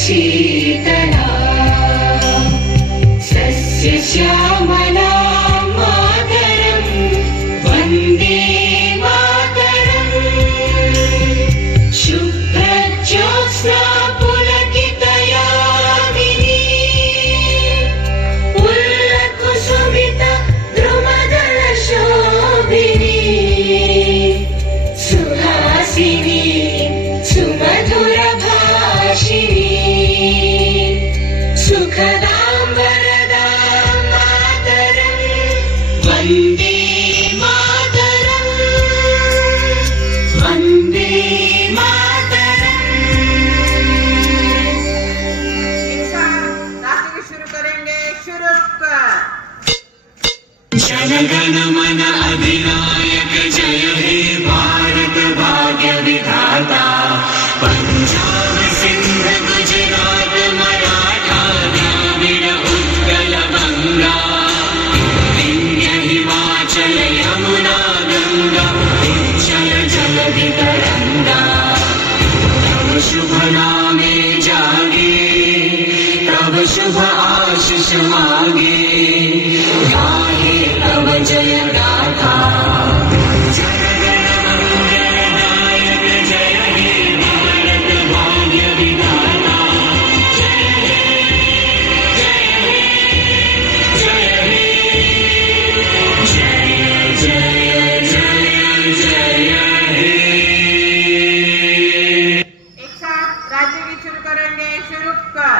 शीतला सस्यश्यामला मातरं वन्दे मातरम् शुभ्रज्योत्स्ना पुलकितयामिनी पुल्लकुसुमिता द्रुमदलशोभिनी सुहासिनी सुमधुरभाषिणी सुखदां वरदां मातरं वन्दे मातरं वन्दे मातरं। नाचना शुरू करेंगे, शुरू कर। जनगण मन अधिनायक जय हे भारत भाग्य विधाता पंजाब सिंध गुजरात मराठा द्राविड़ उत्कल गंगा विंध्य हिमाचल यमुना गंगा उच्चल जलधि तरंगा तब शुभ नामे जागे तब शुभ आशीष मागे गाहे तब जय गाथा जनगण मंगलदायक जय हे भारत भाग्य विधाता जय हे जय हे जय हे जय जय जय जय हे। एक साथ राज्य गीत शुरू करेंगे, शुरू कर।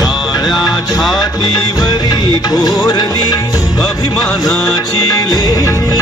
काळ्या छातीवरी कोरली अभिमानाची लेणी